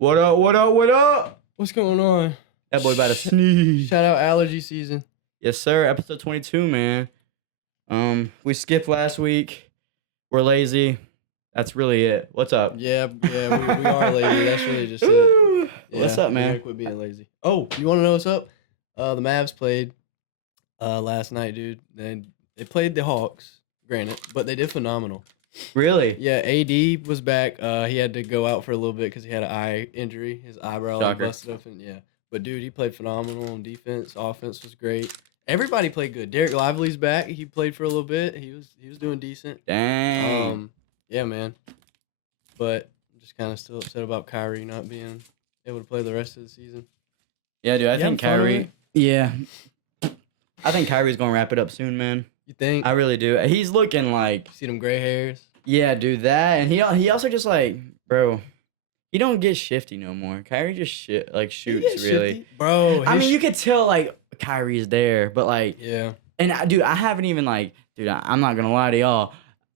What up? What up? What up? What's going on? That boy about to sneeze. Shout out allergy season. Yes, sir. Episode 22, man. We skipped last week. We're lazy. That's really it. What's up? Yeah, we are lazy. That's really just it. Yeah, What's up, we man? gotta quit being lazy. Oh, you want to know what's up? The Mavs played last night, dude. They played the Hawks, granted, but they did phenomenal. Really? Yeah, AD was back. He had to go out for a little bit because he had an eye injury. His eyebrow like, busted open. Yeah, but dude, he played phenomenal on defense. Offense was great. Everybody played good. Derek Lively's back. He played for a little bit. He was doing decent. Dang. Yeah, man. But I'm just kind of still upset about Kyrie not being able to play the rest of the season. Yeah, dude. I think having fun with Kyrie. it? Yeah. I think Kyrie's gonna wrap it up soon, man. You think? I really do. He's looking like. See them gray hairs? Yeah, dude. That and he also just like, bro. He don't get shifty no more. Kyrie just shoots really. Shifty. Bro. I mean, you could tell like Kyrie's there, but like. Yeah. And dude, I haven't even like, dude, I'm not gonna lie to y'all.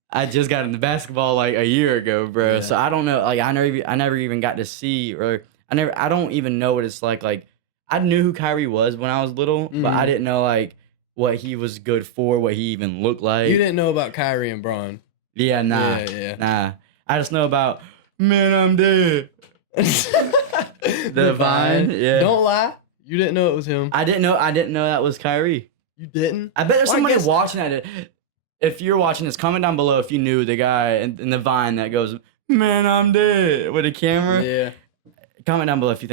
I just got into basketball like a year ago, bro. Yeah. So I don't know. Like I never even got to see, or I don't even know what it's like. Like I knew who Kyrie was when I was little, but I didn't know like what he was good for, what he even looked like. You didn't know about Kyrie and Braun. Yeah, nah. Nah. I just know about, man, I'm dead. The Vine, yeah. Don't lie. You didn't know it was him. I didn't know that was Kyrie. You didn't? I bet there's somebody watching that. If you're watching this, comment down below if you knew the guy in the Vine that goes, man, I'm dead, with a camera. Yeah. Comment down below if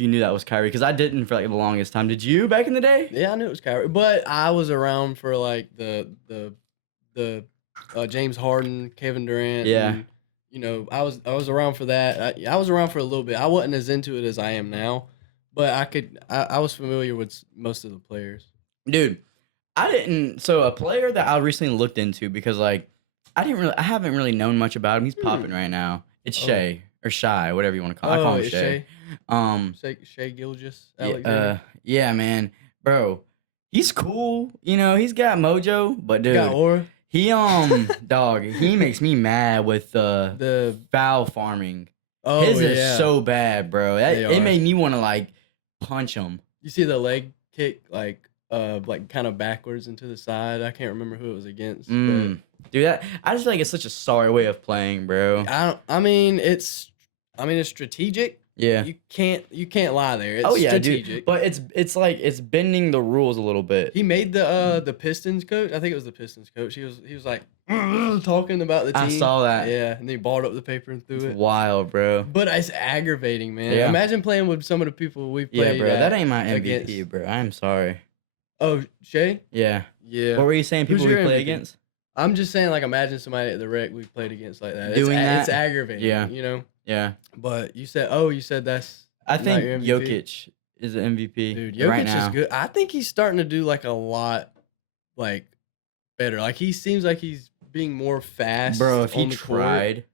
you knew that was Kyrie, because I didn't for like the longest time. Did you back in the day? Yeah, I knew it was Kyrie, but I was around for like the James Harden, Kevin Durant. Yeah. And, you know, I was around for that. I was around for a little bit. I wasn't as into it as I am now, but I was familiar with most of the players. Dude, so a player that I recently looked into, because like I haven't really known much about him. He's popping right now. It's Shea or Shy, whatever you want to call him. I call him Shea. Shea Gilgeous. Yeah, man, bro, he's cool. You know, he's got mojo, but dude, got aura. He dog, he makes me mad with the foul farming. Oh, his is so bad, bro. It made me want to like punch him. You see the leg kick like kind of backwards and to the side. I can't remember who it was against. Dude, I just feel like it's such a sorry way of playing, bro. I mean it's strategic. Yeah. You can't lie there. It's strategic. Dude. But it's like it's bending the rules a little bit. He made the Pistons coach. I think it was the Pistons coach. He was like talking about the team. I saw that. Yeah, and then he balled up the paper and threw it. Wild, bro. But it's aggravating, man. Yeah. Imagine playing with some of the people we played. Yeah, bro. That ain't my MVP, against. bro. I'm sorry. Oh, Shay? Yeah. Yeah. What were you saying? People we play MVP? against? I'm just saying, like, imagine somebody at the rec we played against like that. It's aggravating. Yeah. You know. Yeah. But you said that's. I think Jokic is the MVP. Dude, Jokic right now. is good. I think he's starting to do like a lot, like better. Like he seems like he's being more fast. Bro, if he tried,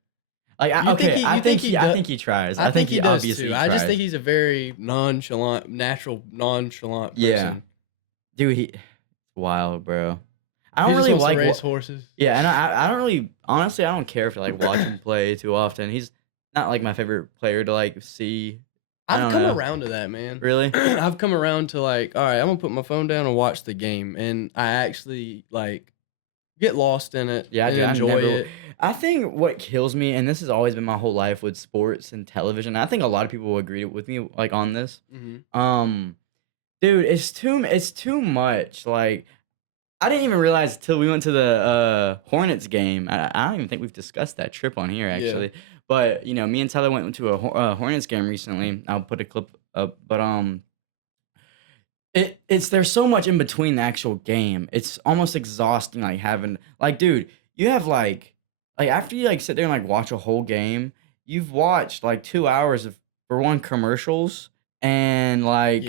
like I think he tries. I think he does obviously too. tries. I just think he's a very nonchalant person. Yeah, dude, he's wild, bro. I he don't really like race horses. Yeah, and I don't really, honestly, I don't care if I like watch him play too often. He's not like my favorite player to like see. I've come around to that, man. Really? I've come around to like, all right, I'm gonna put my phone down and watch the game, and I actually like get lost in it. Yeah, and enjoy it. I think what kills me, and this has always been my whole life with sports and television. I think a lot of people will agree with me, like on this. Dude, it's too much. Like, I didn't even realize until we went to the Hornets game. I don't even think we've discussed that trip on here actually. Yeah. But you know, me and Tyler went to a Hornets game recently. I'll put a clip up. But there's so much in between the actual game. It's almost exhausting. Like having dude, you have like after you like sit there and like watch a whole game, you've watched like 2 hours of for one commercials and like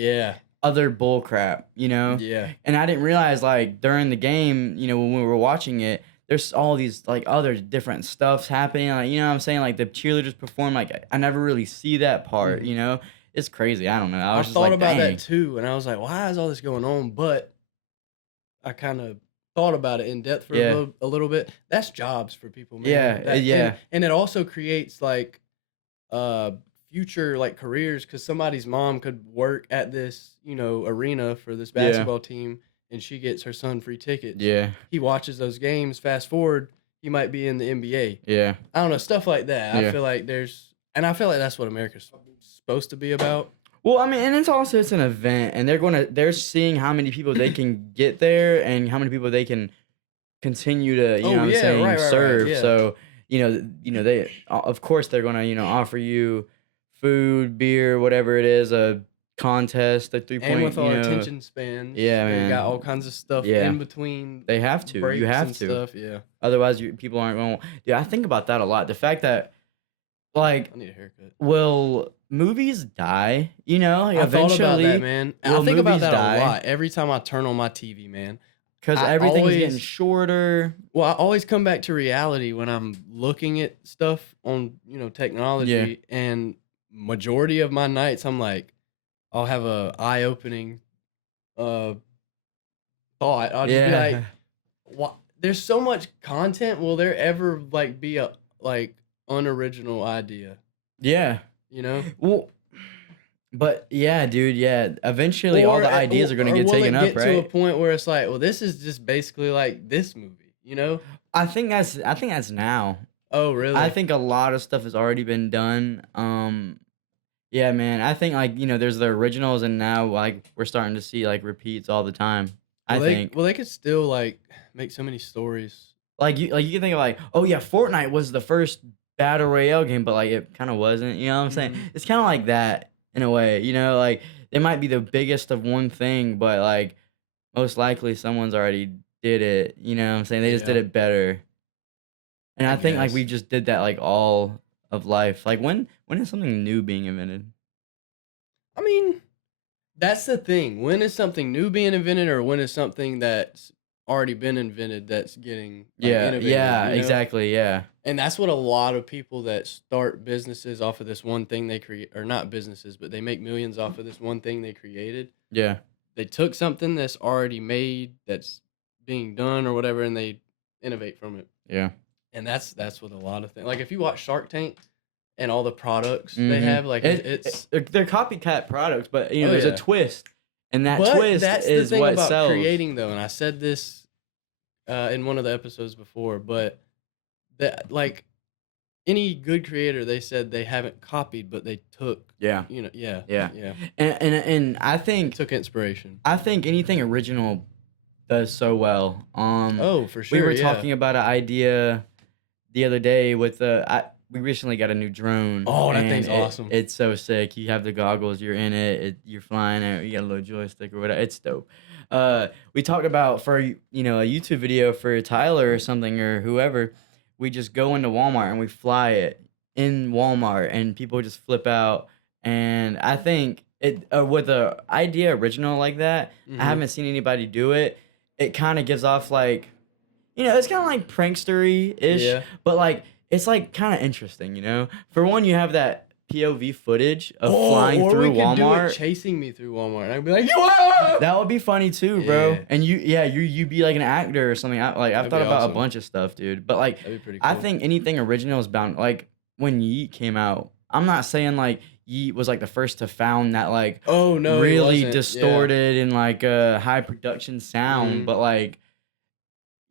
other bull crap, you know? Yeah. And I didn't realize like during the game, you know, when we were watching it, there's all these like other different stuffs happening. Like, you know what I'm saying? Like the cheerleaders perform, like I never really see that part, you know? It's crazy. I don't know. I thought about that too, and I was like, why is all this going on? But I kind of thought about it in depth for a little bit. That's jobs for people, man. Yeah. And it also creates like future like careers because somebody's mom could work at this, arena for this Yeah. basketball team and she gets her son free tickets. Yeah. He watches those games. Fast forward, he might be in the NBA. Yeah. I don't know, stuff like that. I Yeah. feel like I feel like that's what America's supposed to be about. Well, I mean, and it's an event, and they're seeing how many people they can get there and how many people they can continue to, Oh what I'm yeah, saying, right, serve. yeah. So, they of course they're gonna, offer you food, beer, whatever it is, a contest, a And 3-point, with our attention spans, Yeah, they got all man. kinds of stuff Yeah. in between They have to. You breaks have and to. stuff. Yeah, Otherwise, people aren't going. Yeah, I think about that a lot. The fact that, like, I need a haircut. will movies die? Like, I thought about that, eventually, man. will I think about movies that die? a lot every time I turn on my TV, man. Because I everything's getting always- shorter. Well, I always come back to reality when I'm looking at stuff on, technology, and majority of my nights I'm like, I'll have a eye-opening thought. I'll just be like, what? There's so much content. Will there ever like be a like unoriginal idea? Yeah. Well, but yeah, dude, yeah. Eventually, all the ideas are gonna get taken up, Get to a right? point where it's like, well, this is just basically like this movie. I think that's now. Oh, really? I think a lot of stuff has already been done. Yeah, man. I think like there's the originals, and now like we're starting to see like repeats all the time. I think. Well, they could still like make so many stories. Like you can think of like, oh yeah, Fortnite was the first battle royale game, but like it kind of wasn't. You know what I'm saying? Mhm. It's kind of like that in a way. Like they might be the biggest of one thing, but like most likely someone's already did it. You know what I'm saying? They just did Yeah. it better. And I I think like guess. we just did that like all of life. Like when is something new being invented? I mean, that's the thing. When is something new being invented, or when is something that's already been invented that's getting innovated? Yeah, exactly. Yeah. And that's what a lot of people that start businesses off of this one thing they create, or not businesses, but they make millions off of this one thing they created. Yeah. They took something that's already made, that's being done or whatever, and they innovate from it. Yeah. And that's what a lot of things. Like if you watch Shark Tank and all the products they Mhm. have, like it's they're copycat products, but Oh, there's yeah. a twist, and that But twist that's is the thing what about sells. creating, though, and I said this in one of the episodes before, but that like any good creator, they said they haven't copied, but they took, Yeah. yeah, And I they think took inspiration. anything original does so well. Oh, for We sure. were yeah. talking about an idea the other day with we recently got a new drone. Oh, that and thing's awesome. It's so sick. You have the goggles, you're in it, you're flying it, you got a little joystick or whatever. It's dope. We talked about for a YouTube video for Tyler or something or whoever, we just go into Walmart and we fly it in Walmart and people just flip out. And I think it with a idea original like that, Mhm. I haven't seen anybody do it. It kind of gives off like, it's kind of like prankstery-ish, Yeah. but like it's like kind of interesting, For one, you have that POV footage of flying or through we could do it Walmart. chasing me through Walmart. And I'd be like, you are! That would be funny too, bro. Yeah. And you be like an actor or something. I've That'd thought be about awesome. a bunch of stuff, dude. But like, That'd be pretty cool. I think anything original is bound. Like when Yeet came out, I'm not saying like Yeet was like the first to found that like Oh no, he really wasn't. Yeah. distorted and like a high production sound, Mhm. but like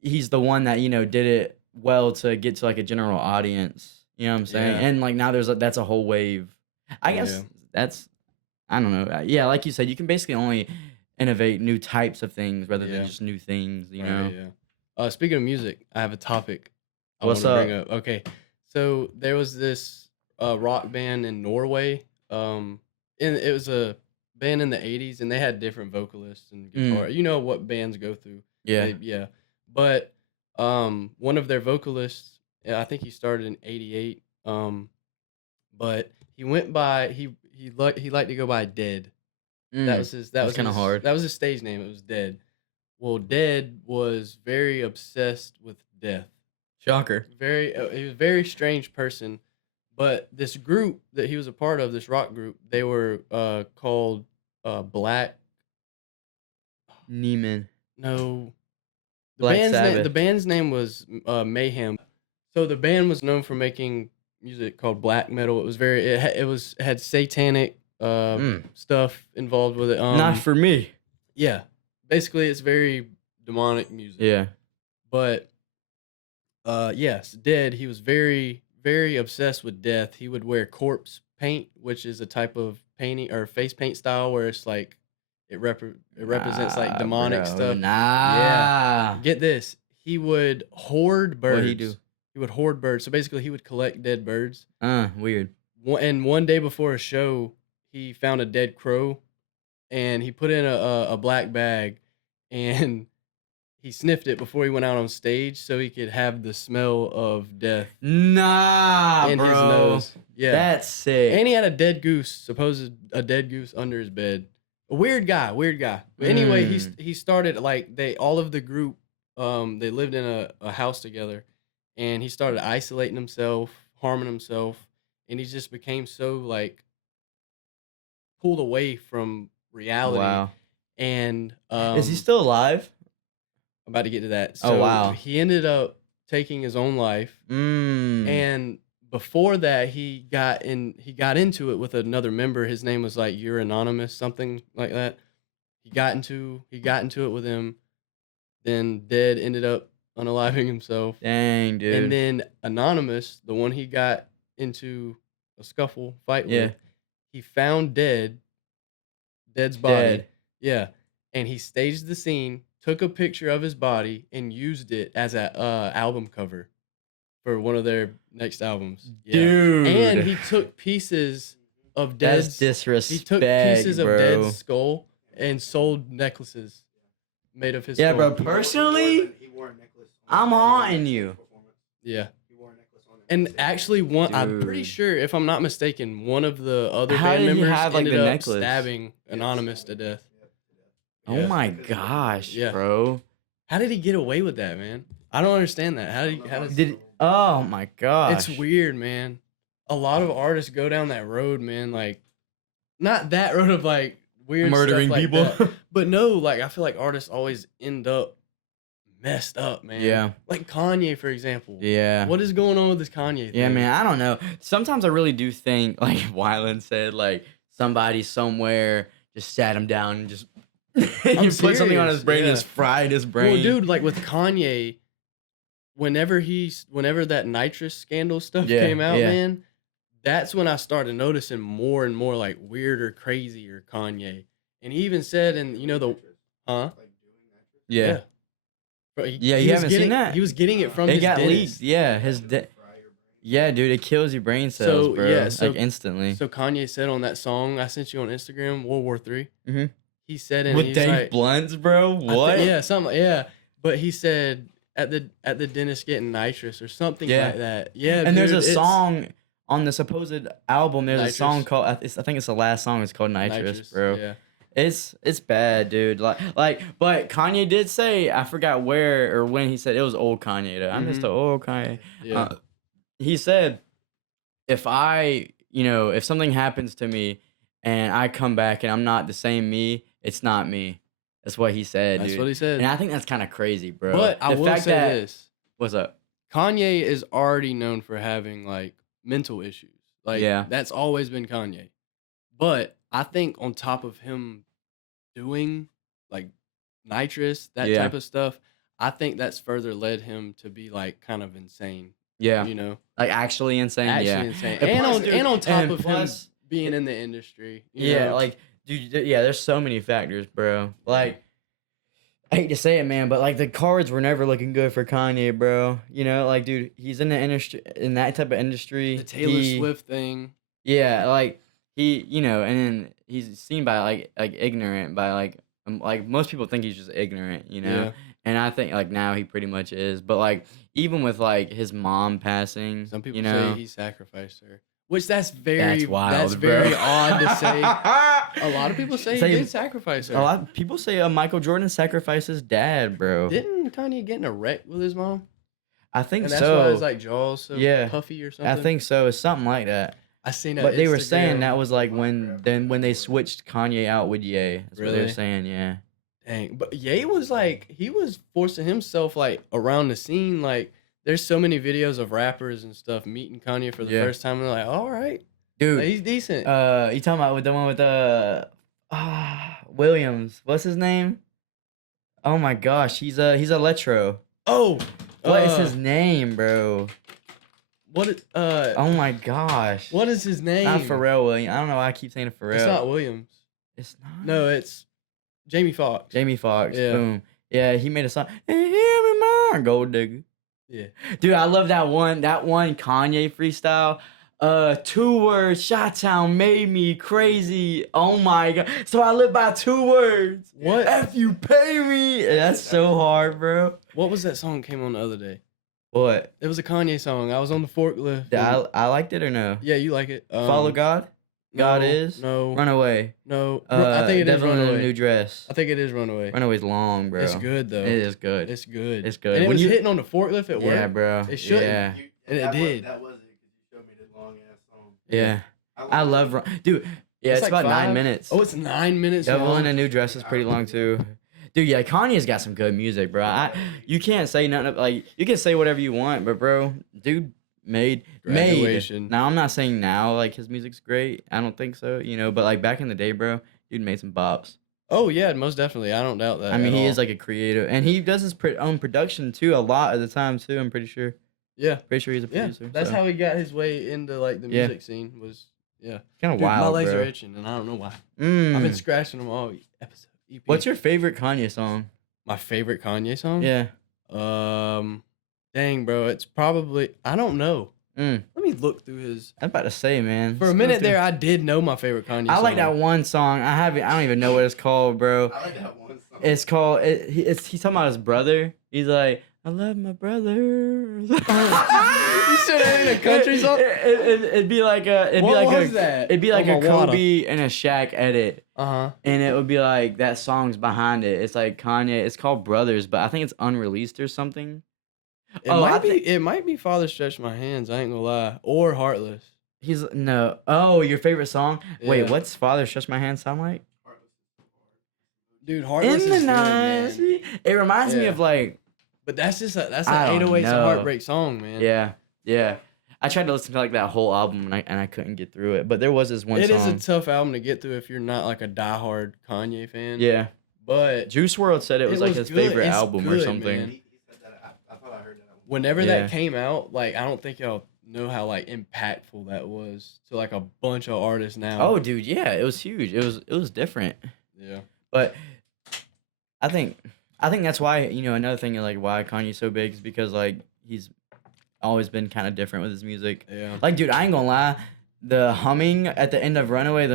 he's the one that did it well to get to like a general audience. You know what I'm saying? Yeah. And like now that's a whole wave. I guess Yeah. that's I don't know. Yeah, like you said, you can basically only innovate new types of things rather than Yeah. just new things. You Right, know? yeah. Speaking of music, I have a topic I What's want to bring up. Okay, so there was this rock band in Norway. And it was a band in the '80s, and they had different vocalists and guitar. You know what bands go through? Yeah. Yeah. But one of their vocalists, I think he started in '88. But he went by he liked to go by Dead. That was his. That's kinda hard. That was his stage name. It was Dead. Well, Dead was very obsessed with death. Shocker. He was a very strange person. But this group that he was a part of, this rock group, they were called Black. Neiman. No, Black Sabbath. The band's name was Mayhem. So the band was known for making music called black metal. It was it had satanic Mm, stuff involved with it. not for me. Yeah, basically it's very demonic music. Yeah. But yes, Dead. He was very very obsessed with death. He would wear corpse paint, which is a type of painting or face paint style where it's like it represents like Nah, demonic bro. stuff. Yeah, Nah. get this. He would hoard What he do? birds. He would hoard birds. So basically, he would collect dead birds. Weird. And one day before a show, he found a dead crow and he put it in a black bag and he sniffed it before he went out on stage so he could have the smell of death Nah, in his bro. nose. Yeah. That's sick. And he had a dead goose, supposed a dead goose under his bed. A weird guy, weird guy. But anyway, he started like all of the group, they lived in a house together, and he started isolating himself, harming himself, and he just became so like pulled away from reality. Wow. And Is he still alive? I'm about to get to that. Oh, So wow. he ended up taking his own life. And before that, he got into it with another member. His name was like You're Anonymous, something like that. He got into it with him. Then Dead ended up unaliving himself. Dang, dude. And then Anonymous, the one he got into a scuffle fight Yeah. with, he found Dead's body. Dead. Yeah. And he staged the scene, took a picture of his body, and used it as a album cover for one of their next albums. Yeah. Dude. And he took pieces of That's Dead's disrespect, he took pieces of bro. Dead's skull and sold necklaces made of his Yeah, skull. bro. Personally, I'm haunting you. Yeah. And actually, I'm pretty Dude. sure, if I'm not mistaken, one of the other How band did he members have, like, ended the up necklace? stabbing Anonymous to death. Oh Yeah. my gosh, Yeah. bro. How did he get away with that, man? I don't understand that. Oh my gosh. It's weird, man. A lot of artists go down that road, man. Like, not that road of like weird Murdering stuff like people. that, but no, like I feel like artists always end up messed up, man. Yeah. Like Kanye, for example. Yeah. What is going on with this Kanye thing? Yeah, man, I don't know. Sometimes I really do think, like Wyland said, like somebody somewhere just sat him down and just you put something on his serious, brain and yeah. just fried his brain. Well, dude, like with Kanye, whenever that nitrous scandal stuff Yeah, came out, yeah. man, that's when I started noticing more and more like weirder, crazier Kanye. And he even said, and you know Yeah. Bro, Yeah, you was haven't seen getting- that? He was getting it from It his got dentist. leaked. Yeah, yeah, dude, it kills your brain cells, So, bro. yeah, so- like instantly. So Kanye said on that song I sent you on Instagram, World War III. Mhm. He said, and With he's Dave like, Blunts, bro. I thi- What? yeah, something. Yeah, but he said at the dentist getting nitrous or something Yeah. like that. Yeah, And there's dude, a it's song on the supposed album. There's a song Nitrous. called. I think it's the last song. It's called Nitrous, bro. Yeah. It's bad, dude. But Kanye did say, I forgot where or when he said it was old Kanye though. I missed the old Kanye. Yeah. He said, if something happens to me and I come back and I'm not the same me, it's not me. That's what he said, That's dude. what he said. And I think that's kind of crazy, bro. But I will say this. What's up? Kanye is already known for having like mental issues. Like Yeah. that's always been Kanye. But I think on top of him doing like nitrous, that Yeah. type of stuff, I think that's further led him to be like kind of insane. Yeah. You know? Like actually insane. Actually yeah. insane. And And plus, on dude, and on top and of plus- him being in the industry. you Yeah, know? like, dude, yeah, there's so many factors, bro. Like, I hate to say it, man, but like the cards were never looking good for Kanye, bro. You know, like, dude, he's in the industry, in that type of industry. the Taylor Swift thing. Yeah, like and then he's seen by like ignorant by like most people think he's just ignorant, you know. Yeah. And I think like now he pretty much is, but like even with like his mom passing, Some people you know, say he sacrificed her. Which that's very wild, that's bro. very odd to say. A lot of people say he did sacrifice her. A lot of people say Michael Jordan sacrificed his dad, bro. Didn't Kanye get in a wreck with his mom? I think And that's so. why his like jaws so Yeah. puffy or something. I think so. It's something like that. I seen that. But they were saying that was like when they switched Kanye out with Ye. That's what they were Really? saying. Yeah. dang. But Ye was like he was forcing himself like around the scene. Like there's so many videos of rappers and stuff meeting Kanye for the Yeah. first time, and they're like, all right, like, Dude, he's decent. you talking about with the one with Williams? What's his name? Oh my gosh, he's electro. Oh, What is his name, bro? Oh my gosh. what is his name? Not Pharrell Williams. I don't know why I keep saying Pharrell. It's not Williams. It's not. No, it's Jamie Foxx. Jamie Foxx. Yeah. Boom. Yeah, he made a song. And hear me, mine, gold digger. Yeah. Dude, I love that one Kanye freestyle. 2 words, Chi-Town made me crazy. Oh my god. So I live by 2 words. What? If you pay me. That's so hard, bro. What was that song that came on the other day? What? It was a Kanye song. I was on the forklift. I liked it or no? Yeah, you like it. Follow God? God is? No. Runaway. No. I think it is Devil in a Runaway. New Dress. I think it is Runaway. Runaway's long, bro. It's good, though. It is good. It's good. It's good. And it When was you hitting on the forklift at work. Yeah, bro. It shouldn't. Yeah. And it did. That was it, because you showed me the long ass song. Yeah. I love Dude, yeah, it's like about 9 5. minutes. Oh, it's 9 minutes Devil long. in a New Dress is pretty long too. Dude, yeah, Kanye's got some good music, bro. You can't say nothing like you can say whatever you want, but bro, dude made. Graduation. Now I'm not saying now like his music's great. I don't think so, but like back in the day, bro, dude made some bops. Oh, yeah, most definitely. I don't doubt that. I mean, at he all. is like a creator, and he does his own production too a lot of the time too. I'm pretty sure. Yeah. Pretty sure he's a Yeah. producer. That's so. how he got his way into like the Yeah. music scene was Kind of Dude, wild, my legs bro. are itching and I don't know why. Mm. I've been scratching them all episode. EP. What's your favorite Kanye song? my favorite Kanye song? Yeah. Dang, bro, it's probably I don't know. Mm. Let me look through his. I'm about to say, man. For a minute there, I did know my favorite Kanye song. I like that one song. I don't even know what it's called, bro. I like that one song. It's called. He's talking about his brother. He's like, I love my brother. You said it in a country song. It'd be like a. It'd What be like was that? It'd be like Oh, a my water. Kobe and a Shaq edit, Uh-huh. and it would be like that song's behind it. It's like Kanye. It's called Brothers, but I think it's unreleased or something. It might be Father Stretch My Hands, I ain't gonna lie. Or Heartless. He's no. Oh, your favorite song? Wait, Yeah. what's Father Stretch My Hand sound like? Dude, Heartless In the is good, night. man. It reminds me Yeah. of like. But that's just that's I an don't 808's a know. heartbreak song, man. Yeah. I tried to listen to like that whole album and I couldn't get through it. But there was this one It is song. a tough album to get through if you're not like a diehard Kanye fan. Yeah. But Juice WRLD said it was like was his good. favorite It's album or good, something. man. He said that. I thought I heard that. whenever Yeah. that came out, like I don't think y'all know how like impactful that was to like a bunch of artists now. Oh, dude, yeah, it was huge. It was different. yeah. But I think that's why, another thing like why Kanye's so big is because like he's always been kind of different with his music. Yeah. Like, dude, I ain't gonna lie. The humming at the end of Runaway,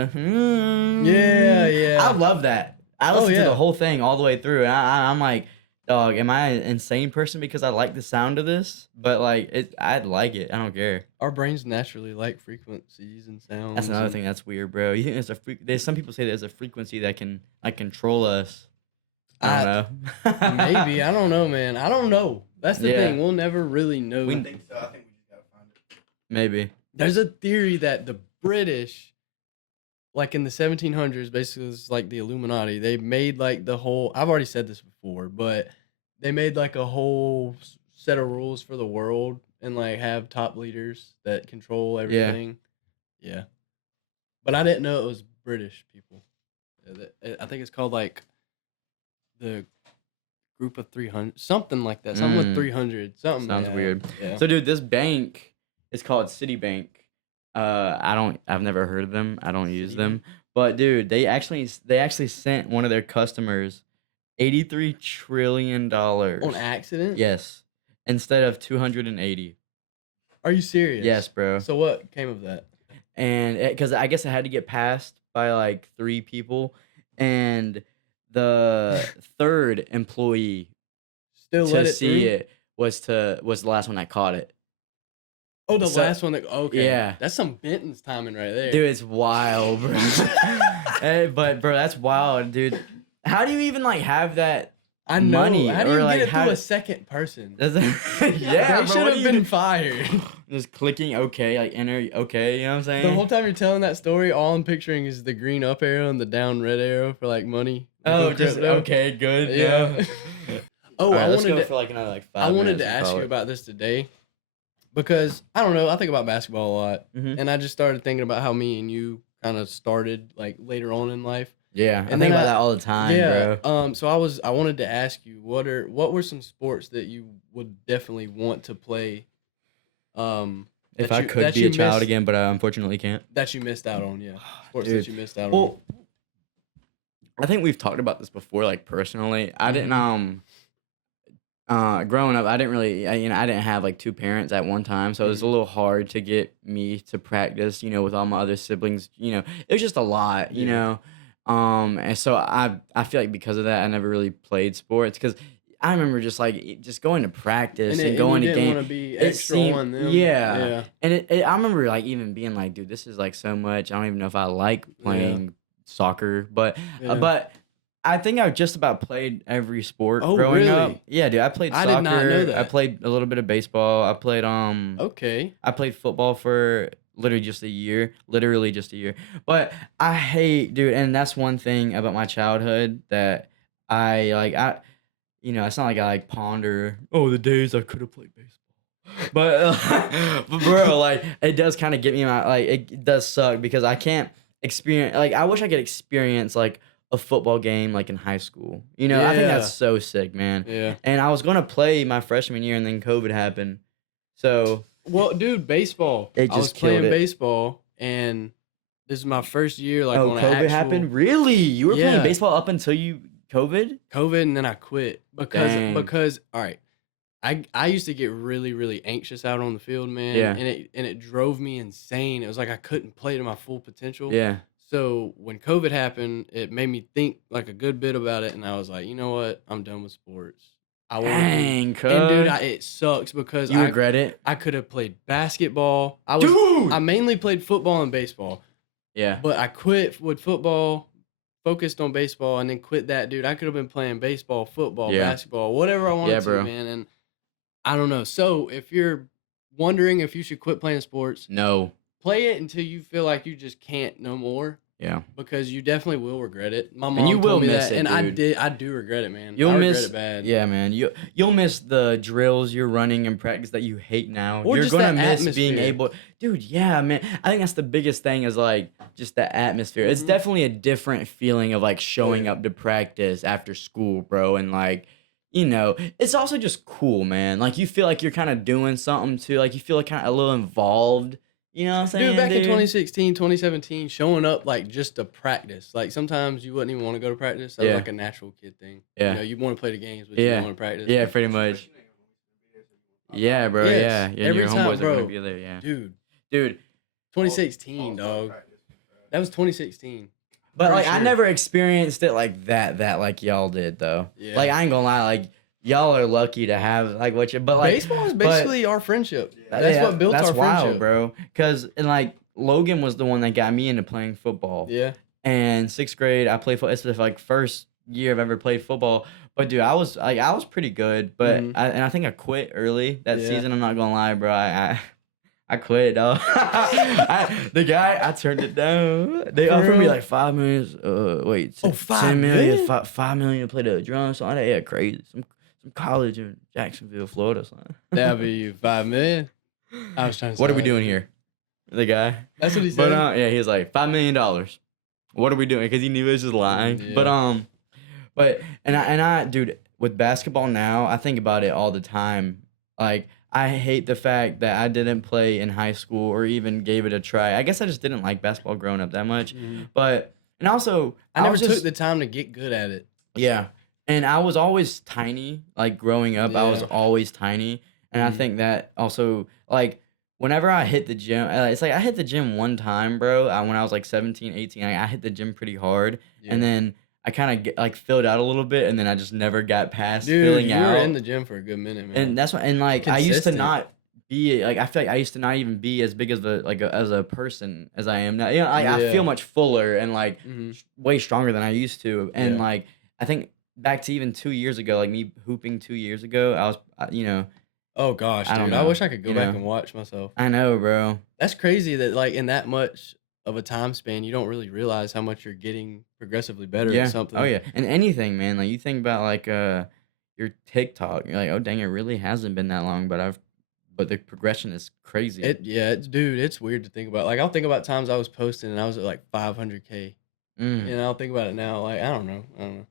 Yeah. I love that. I listened to yeah. the whole thing all the way through, and I'm like, dog, am I an insane person because I like the sound of this? But like, I like it. I don't care. Our brains naturally like frequencies and sounds. That's another and- thing that's weird, bro. You think there's some people say there's a frequency that can like control us. I don't know. Maybe. I don't know, man. I don't know. That's the Yeah. thing. We'll never really know. I think so. I think we just gotta find it. Maybe. There's a theory that the British, like in the 1700s, basically it's like the Illuminati. They made like the whole. I've already said this before, but they made like a whole set of rules for the world and like have top leaders that control everything. Yeah. But I didn't know it was British people. I think it's called like the group of 300, something like that. Something with 300. Something. Sounds yeah. weird. Yeah. So, dude, this bank is called Citibank. I've never heard of them. I don't use them. But dude, they actually sent one of their customers $83 trillion On accident? Yes, instead of 280. Are you serious? Yes, bro. So what came of that? And because I guess it had to get passed by like 3 people, and the third employee Still let to it see through? it was the last one that caught it. Oh, the So- last one. Okay. Yeah. That's some Benton's timing right there. Dude, it's wild, bro. Hey, but bro, that's wild, dude. How do you even like have that? I know. money, How do or, you like, get it how- through a second person? Yeah, They bro, should what have do you been do? fired. Just clicking okay, like enter okay. You know what I'm saying? The whole time you're telling that story, all I'm picturing is the green up arrow and the down red arrow for like money. Like Oh, on just crypto. okay, good. Yeah. Oh, All right, I let's wanted go to for like another like 5 I wanted minutes to and ask call you it. about this today because I don't know. I think about basketball a lot, Mhm. and I just started thinking about how me and you kind of started like later on in life. Yeah, I And think then about that all the time, yeah. bro. So I wanted to ask you what were some sports that you would definitely want to play, If I could be a child again, but I unfortunately can't. that you missed out on. Yeah, sports that Dude. you missed out on. Well, I think we've talked about this before, like personally. I didn't Mhm. growing up, I didn't really I didn't have like two parents at one time, so it was a Mhm. little hard to get me to practice, with all my other siblings, It was just a lot, Yeah. And so I feel like because of that, I never really played sports cuz I remember just like just going to practice and And you going to didn't game. want to be It extra seemed on them. yeah. Yeah. And I remember like even being like, dude, this is like so much. I don't even know if I like Yeah. playing soccer, but Yeah. but I think I just about played every sport Oh, growing up. really? Yeah, dude, I played I did not know soccer. I that. played a little bit of baseball. Okay. I played football for literally just a year, literally just a year. But I hate, dude, and that's one thing about my childhood that I like. It's not like I like ponder. Oh, the days I could have played baseball. But bro, like it does kind of get me in my like it does suck because I can't experience like I wish I could experience like a football game like in high school. I think that's Yeah. so sick, man. Yeah. And I was gonna play my freshman year and then COVID happened. So Well, dude, baseball. it I was just killed playing it. baseball, and this is my first year, like Oh, on an COVID happened? actual Really? You were playing yeah baseball up until you COVID? COVID, and then I quit Dang. because all right, I used to get really really anxious out on the field, man, Yeah. and it drove me insane. It was like I couldn't play to my full potential. Yeah. So when COVID happened, it made me think like a good bit about it, and I was like, you know what, I'm done with sports. I want to be, Dang, and dude, cuz. it sucks because You regret it? I could have played basketball. I Dude! mainly played football and baseball, Yeah. but I quit with football, focused on baseball, and then quit that, dude. I could have been playing baseball, football, Yeah. basketball, whatever I Yeah, wanted to, bro. man. And I don't know. So if you're wondering if you should quit playing sports, No. play it until you feel like you just can't no more, Yeah. because you definitely will regret it. My And you mom will told me miss that, it, and dude. I do regret it, man. You'll I regret miss it bad. yeah, man. You'll miss the drills you're running in practice that you hate now. Or You're just gonna that miss being atmosphere. able dude, yeah, man. I think that's the biggest thing is like just the atmosphere. It's Mhm. definitely a different feeling of like Oh showing yeah. up to practice after school, bro, and like it's also just cool, man. Like you feel like you're kind of doing something too. Like you feel like kind of a little involved. You know what I'm Dude, saying, back in dude? 2016, 2017, showing up like just to practice. Like sometimes you wouldn't even want to go to practice. That was Yeah. like a natural kid thing. Yeah. You want to play the games, but you don't Yeah. want to practice. Yeah, pretty much. Yeah, bro. Yes, Yeah. Yeah, and every your time, homeboys are gonna bro. be there, yeah. Dude, Dude, 2016, dog. That was 2016. but Pretty like I sure. never experienced it like that like y'all did though. Yeah. Like I ain't gonna lie, like y'all are lucky to have like what you but like Baseball is but- basically our friendship. Yeah. That's yeah, what built that's our wild, friendship, bro. Cause and like Logan was the one that got me into playing football. Yeah. And sixth grade, I played football. It's the like first year I've ever played football. But dude, I was pretty good. But Mhm. I think I quit early that Yeah. season. I'm not gonna lie, bro. I quit, dog. The guy, I turned it down. They For offered me real? like 5 million. Wait, Oh, 10 million, $5 million? 5 million to play the drums. So yeah, crazy. Some college in Jacksonville, Florida. Son. That'd be $5 million. I was trying to. What say are we like- doing here? The guy. That's what he But said. yeah, he was like $5 million. What are we doing? Because he knew he was just lying. Yeah. But I dude, with basketball now, I think about it all the time. Like I hate the fact that I didn't play in high school or even gave it a try. I guess I just didn't like basketball growing up that much. Mhm. But and also I never was took just, the time to get good at it. yeah. And I was always tiny. Like growing up, I was Yeah. always tiny. And I Mhm. think that also like whenever I hit the gym, it's like I hit the gym one time, bro. When I was like 17, 18, I hit the gym pretty hard. And Yeah. then I kind of like filled out a little bit and then I just never got past Dude, filling you out. were in the gym for a good minute, man. And that's what and like I used to Consistent. not be like I feel like I used to not even be as big as as a person as I am now. I Yeah. feel much fuller and like Mhm. way stronger than I used to. And Yeah. like I think back to even 2 years ago, like me hooping 2 years ago, I was Oh gosh, I don't dude. I know, wish I could go you back know. and watch myself. I know, bro. That's crazy that like in that much of a time span, you don't really realize how much you're getting progressively better Yeah. at something. Oh yeah. And anything, man. Like you think about like your TikTok. You're like, oh dang, it really hasn't been that long, but the progression is crazy. It's weird to think about. Like I'll think about times I was posting and I was at like 500K, Mm, and I'll think about it now. Like I don't know,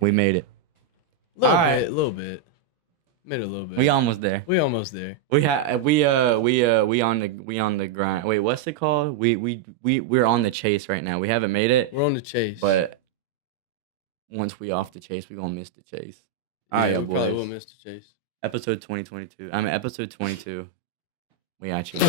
we made it. a little bit, made it a little We bit. almost there. We almost there. We on the grind. Wait, what's it called? We're on the chase right now. We haven't made it, We're on the chase. but once we off the chase, we gonna miss the chase. All right, yeah, yo, we probably will boys. miss the chase. Episode 2022. Episode 22. We got you.